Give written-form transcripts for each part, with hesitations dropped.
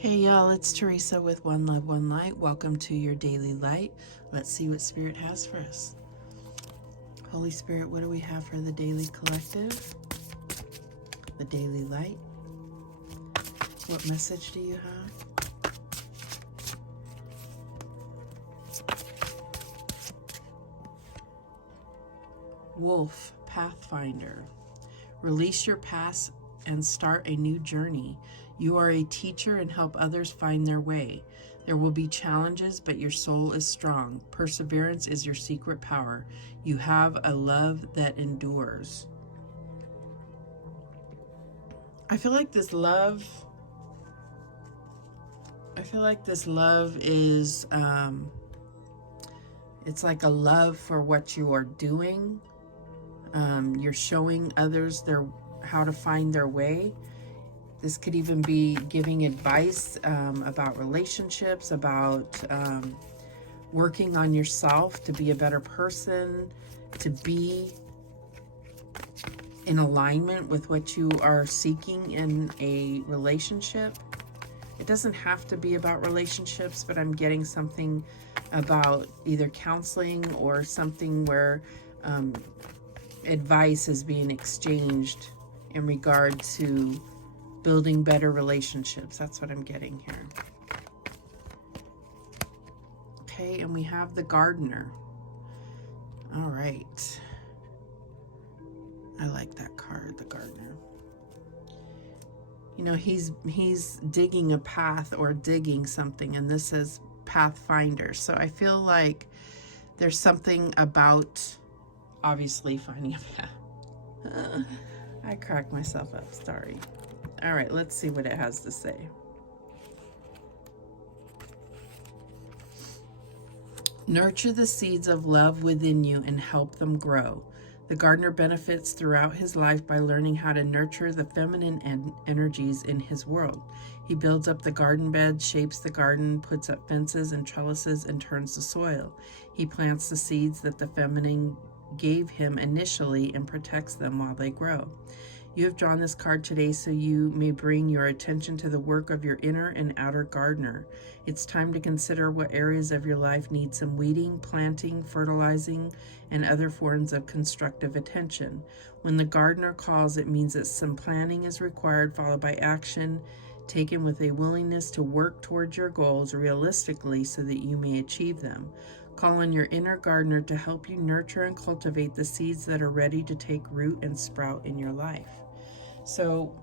Hey y'all, it's Teresa with One Love, One Light. Welcome to your daily light. Let's see what Spirit has for us. Holy Spirit, what do we have for the daily collective? The daily light? What message do you have? Wolf, Pathfinder. Release your past and start a new journey. You are a teacher and help others find their way. There will be challenges, but your soul is strong. Perseverance is your secret power. You have a love that endures. I feel like this love is, it's like a love for what you are doing. You're showing others how to find their way. This could even be giving advice about relationships, about working on yourself to be a better person, to be in alignment with what you are seeking in a relationship. It doesn't have to be about relationships, but I'm getting something about either counseling or something where advice is being exchanged in regard to building better relationships. That's what I'm getting here. Okay, and we have the gardener. All right. I like that card, the gardener. You know, he's digging a path or digging something, and this is Pathfinder. So I feel like there's something about obviously finding a path. I cracked myself up, sorry. All right, let's see what it has to say. Nurture the seeds of love within you and help them grow. The gardener benefits throughout his life by learning how to nurture the feminine energies in his world. He builds up the garden bed, shapes the garden, puts up fences and trellises, and turns the soil. He plants the seeds that the feminine gave him initially and protects them while they grow. You have drawn this card today so you may bring your attention to the work of your inner and outer gardener. It's time to consider what areas of your life need some weeding, planting, fertilizing, and other forms of constructive attention. When the gardener calls, it means that some planning is required, followed by action taken with a willingness to work towards your goals realistically so that you may achieve them. Call on your inner gardener to help you nurture and cultivate the seeds that are ready to take root and sprout in your life. So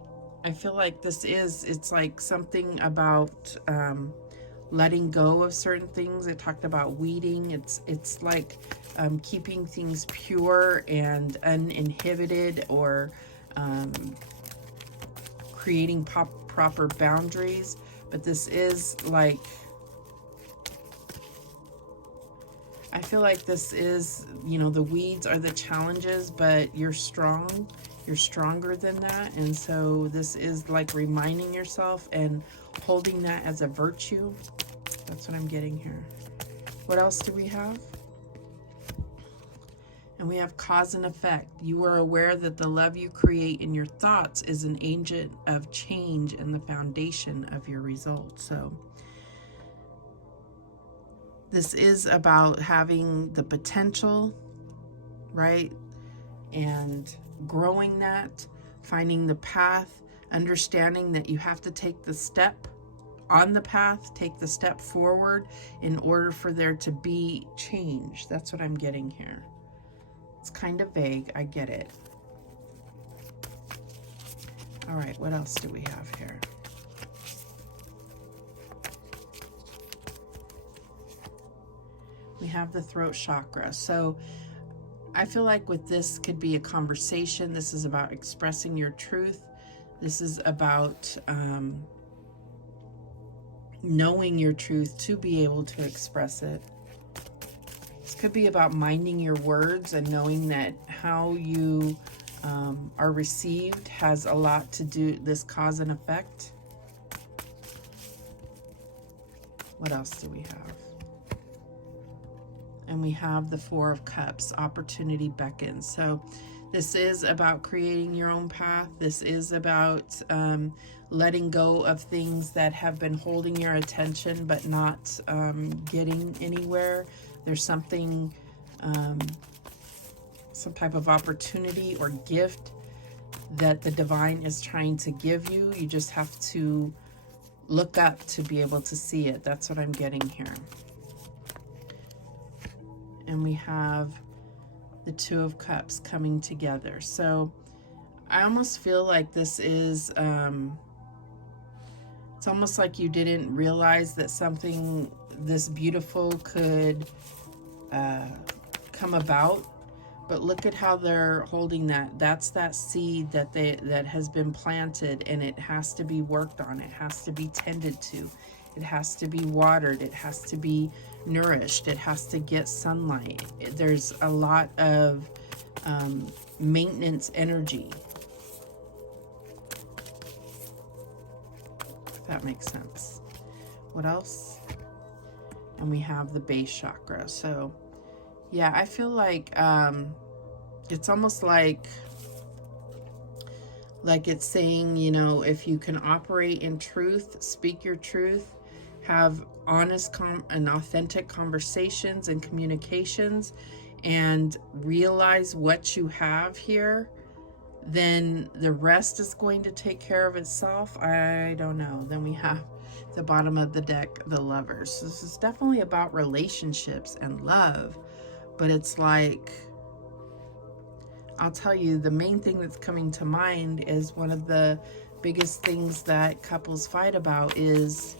I feel like it's like something about letting go of certain things. It talked about weeding. It's like keeping things pure and uninhibited, or creating proper boundaries. But this is like, I feel like this is, you know, the weeds are the challenges, but you're strong. You're stronger than that. And so this is like reminding yourself and holding that as a virtue. That's what I'm getting here. What else do we have? And we have cause and effect. You are aware that the love you create in your thoughts is an agent of change and the foundation of your results. So this is about having the potential, right? And growing that, finding the path, understanding that you have to take the step on the path, take the step forward in order for there to be change. That's what I'm getting here. It's kind of vague, I get it. All right, what else do we have here? We have the throat chakra. So I feel like with this could be a conversation. This is about expressing your truth. This is about knowing your truth to be able to express it. This could be about minding your words and knowing that how you are received has a lot to do, this cause and effect. What else do we have? And we have the Four of Cups, opportunity beckons. So This is about creating your own path. This is about letting go of things that have been holding your attention but not getting anywhere. There's something, some type of opportunity or gift that the divine is trying to give you. You just have to look up to be able to see it. That's what I'm getting here. And we have the Two of Cups coming together. So I almost feel like this is, it's almost like you didn't realize that something this beautiful could come about. But look at how they're holding that. That's that seed that has been planted, and it has to be worked on. It has to be tended to. It has to be watered. It has to be nourished. It has to get sunlight. There's a lot of maintenance energy. If that makes sense. What else? And we have the base chakra. So yeah, I feel like it's almost like it's saying, you know, if you can operate in truth, speak your truth, have honest and authentic conversations and communications, and realize what you have here, then the rest is going to take care of itself. I don't know. Then we have the bottom of the deck, the Lovers. This is definitely about relationships and love. But it's like, I'll tell you, the main thing that's coming to mind is one of the biggest things that couples fight about is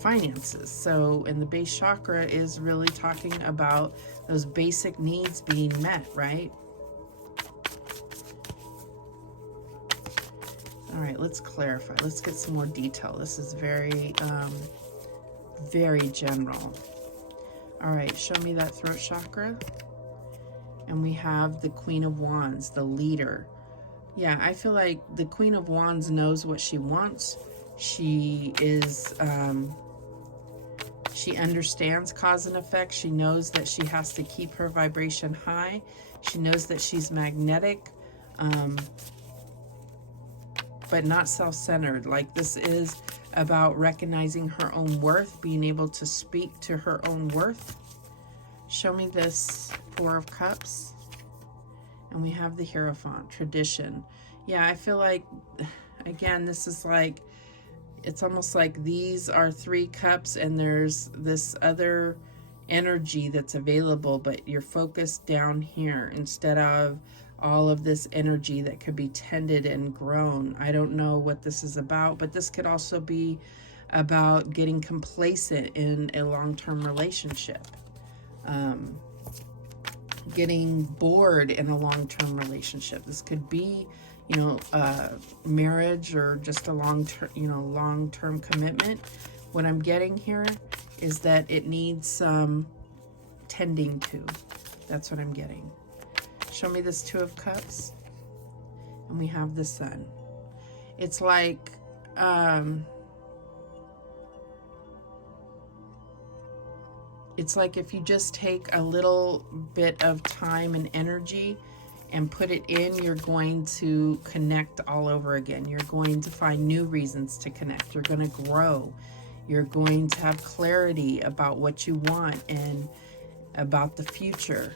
finances. So, and the base chakra is really talking about those basic needs being met, right? All right, let's clarify. Let's get some more detail. This is very, very general. All right, show me that throat chakra. And we have the Queen of Wands, the leader. Yeah, I feel like the Queen of Wands knows what she wants. She is, she understands cause and effect. She knows that she has to keep her vibration high. She knows that she's magnetic, but not self-centered. Like, this is about recognizing her own worth, being able to speak to her own worth. Show me this Four of Cups. And we have the Hierophant, tradition. Yeah, I feel like, again, this is like, it's almost like these are 3 cups and there's this other energy that's available, but you're focused down here instead of all of this energy that could be tended and grown. I don't know what this is about, but this could also be about getting complacent in a long-term relationship, getting bored in a long-term relationship. This could be, you know, marriage or just a long-term, you know, long-term commitment. What I'm getting here is that it needs some tending to. That's what I'm getting. Show me this Two of Cups. And we have the Sun. It's like, it's like if you just take a little bit of time and energy and put it in, you're going to connect all over again. You're going to find new reasons to connect. You're going to grow. You're going to have clarity about what you want and about the future.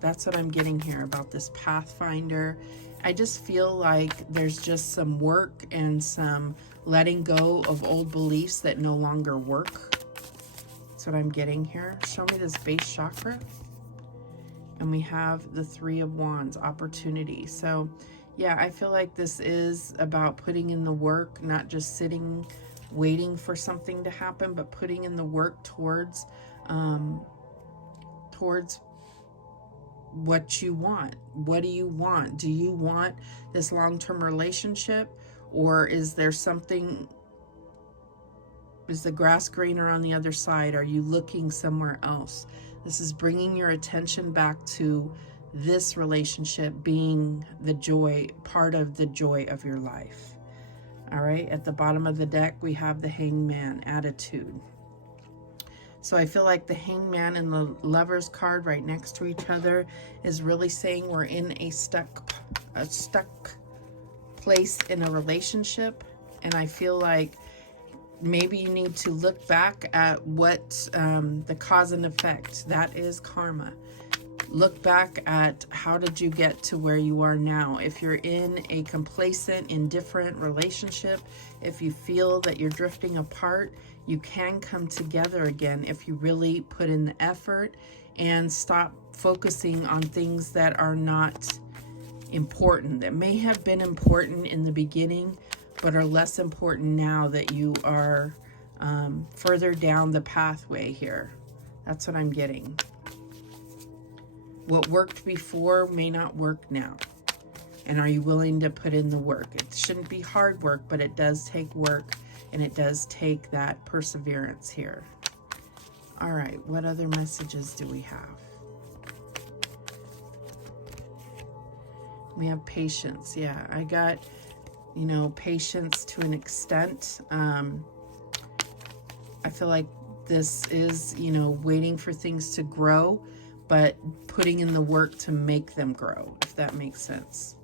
That's what I'm getting here about this Pathfinder. I just feel like there's just some work and some letting go of old beliefs that no longer work. That's what I'm getting here. Show me this base chakra. And we have the Three of Wands, opportunity. So yeah, I feel like this is about putting in the work, not just sitting waiting for something to happen, but putting in the work towards what you want. What do you want? Do you want this long-term relationship, or is there something, is the grass greener on the other side? Are you looking somewhere else? This is bringing your attention back to this relationship being the joy, part of the joy of your life. All right, at the bottom of the deck, we have the Hangman, attitude. So I feel like the Hangman and the Lovers card right next to each other is really saying we're in a stuck place in a relationship. And I feel like maybe you need to look back at what the cause and effect, that is karma. Look back at how did you get to where you are now. If you're in a complacent, indifferent relationship, if you feel that you're drifting apart, you can come together again if you really put in the effort and stop focusing on things that are not important, that may have been important in the beginning, but are less important now that you are further down the pathway here. That's what I'm getting. What worked before may not work now. And are you willing to put in the work? It shouldn't be hard work, but it does take work, and it does take that perseverance here. All right, what other messages do we have? We have patience. Yeah, I got, you know, patience to an extent. I feel like this is, you know, waiting for things to grow, but putting in the work to make them grow, if that makes sense.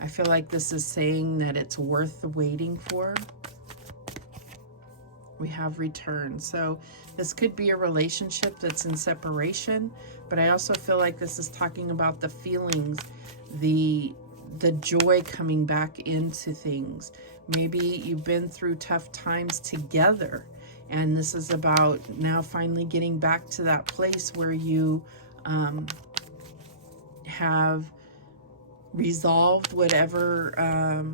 I feel like this is saying that it's worth the waiting for. We have return. So this could be a relationship that's in separation, but I also feel like this is talking about the feelings, the joy coming back into things. Maybe you've been through tough times together, and this is about now finally getting back to that place where you have resolved whatever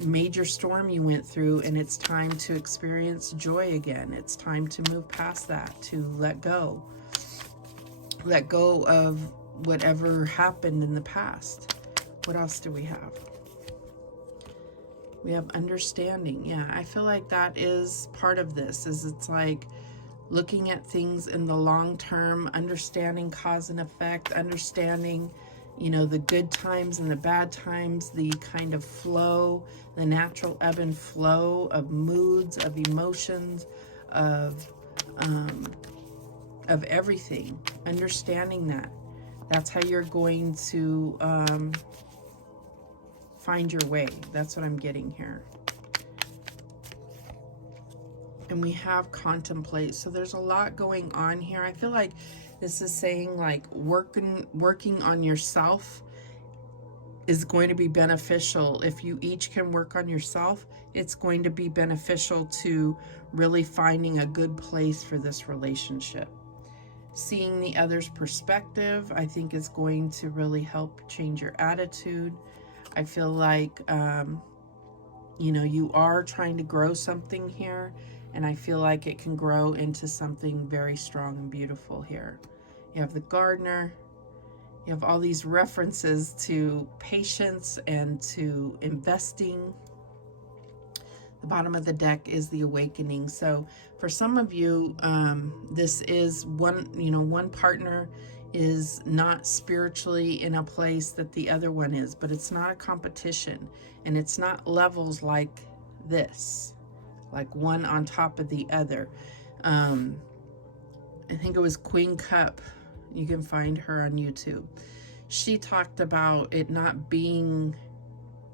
major storm you went through, and it's time to experience joy again. It's time to move past that, to let go of whatever happened in the past. What else do we have? We have understanding. Yeah, I feel like that is part of this, is it's like looking at things in the long term, understanding cause and effect, understanding, you know, the good times and the bad times, the kind of flow, the natural ebb and flow of moods, of emotions, of everything. Understanding that. That's how you're going to find your way. That's what I'm getting here. And we have contemplate. So there's a lot going on here. I feel like this is saying like working on yourself is going to be beneficial. If you each can work on yourself, it's going to be beneficial to really finding a good place for this relationship. Seeing the other's perspective, I think, is going to really help change your attitude. I feel like, you know, you are trying to grow something here, and I feel like it can grow into something very strong and beautiful here. You have the gardener. You have all these references to patience and to investing. The bottom of the deck is the awakening. So for some of you, this is one partner is not spiritually in a place that the other one is, but it's not a competition, and it's not levels like this, like one on top of the other. I think it was Queen Cup. You can find her on YouTube. She talked about it not being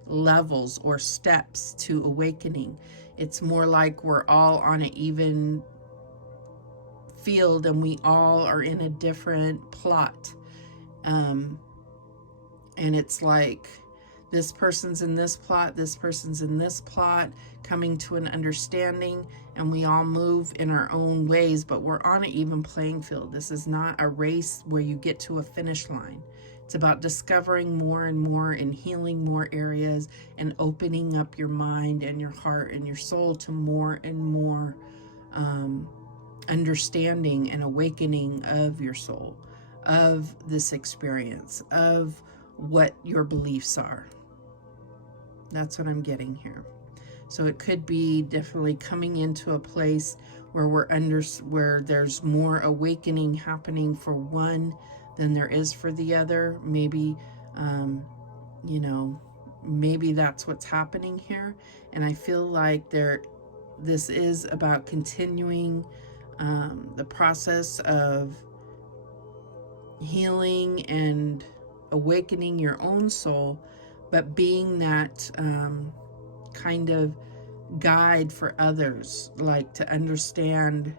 levels or steps to awakening. It's more like we're all on an even field, and we all are in a different plot. And it's like this person's in this plot, this person's in this plot, coming to an understanding, and we all move in our own ways, but we're on an even playing field. This is not a race where you get to a finish line. It's about discovering more and more and healing more areas and opening up your mind and your heart and your soul to more and more understanding and awakening of your soul, of this experience, of what your beliefs are. That's what I'm getting here. So it could be definitely coming into a place where where there's more awakening happening for one than there is for the other. Maybe, maybe that's what's happening here. And I feel like this is about continuing the process of healing and awakening your own soul, but being that kind of guide for others, like to understand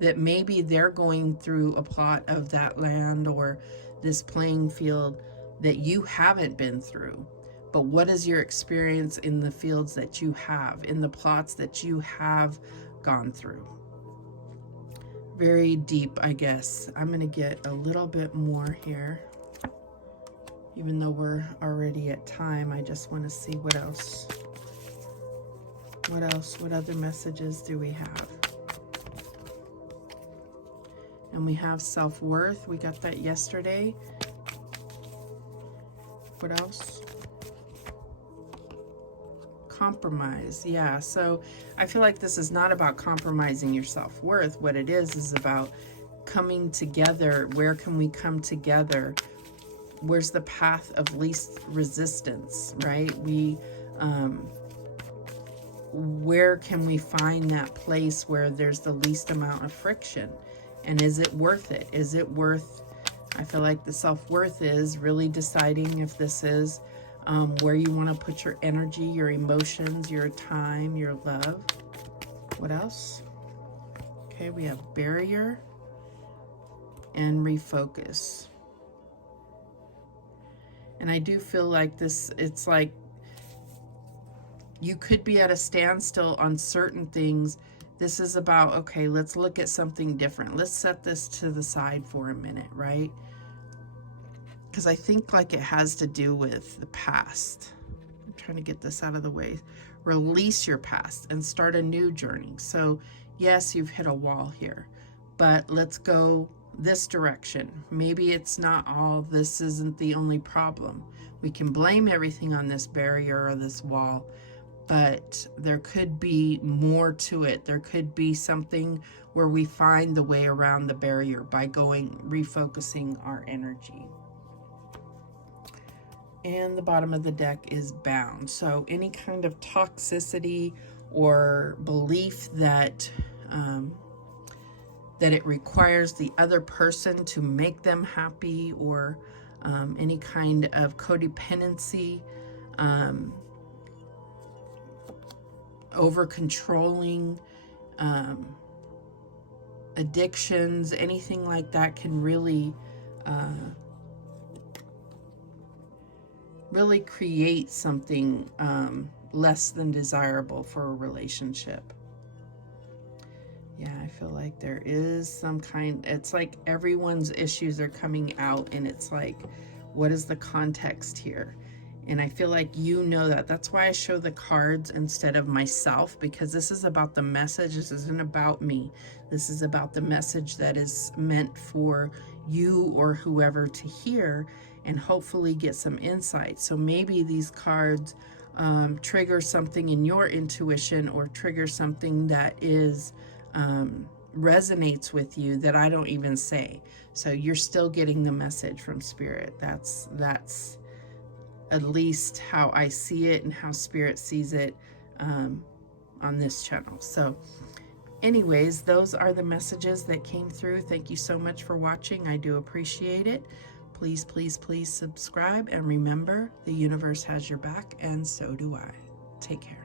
that maybe they're going through a plot of that land or this playing field that you haven't been through. But what is your experience in the fields that you have, in the plots that you have gone through? Very deep, I guess. I'm going to get a little bit more here. Even though we're already at time, I just want to see what else. What else? What other messages do we have? And we have self-worth. We got that yesterday. What else? Compromise. Yeah, so I feel like this is not about compromising your self-worth. What it is about coming together. Where can we come together? Where's the path of least resistance, right? Where can we find that place where there's the least amount of friction? And is it worth it? Is it worth, I feel like the self-worth is really deciding if this is where you want to put your energy, your emotions, your time, your love. What else? Okay, we have barrier and refocus. And I do feel like this, it's like you could be at a standstill on certain things. This is about, okay, let's look at something different. Let's set this to the side for a minute, right? Because I think like it has to do with the past. I'm trying to get this out of the way. Release your past and start a new journey. So yes, you've hit a wall here, but let's go this direction. Maybe it's not all, this isn't the only problem. We can blame everything on this barrier or this wall, but there could be more to it. There could be something where we find the way around the barrier by refocusing our energy. And the bottom of the deck is bound. So any kind of toxicity or belief that that it requires the other person to make them happy, or any kind of codependency, over controlling, addictions, anything like that can really really create something less than desirable for a relationship. Yeah, I feel like there is some kind, it's like everyone's issues are coming out, and it's like, what is the context here? And I feel like you know that. That's why I show the cards instead of myself, because this is about the message. This isn't about me. This is about the message that is meant for you or whoever to hear and hopefully get some insight. So maybe these cards trigger something in your intuition, or trigger something that is resonates with you that I don't even say. So you're still getting the message from Spirit. That's at least how I see it and how Spirit sees it on this channel. So anyways, those are the messages that came through. Thank you so much for watching. I do appreciate it. Please, please, please subscribe, and remember, the universe has your back, and so do I. Take care.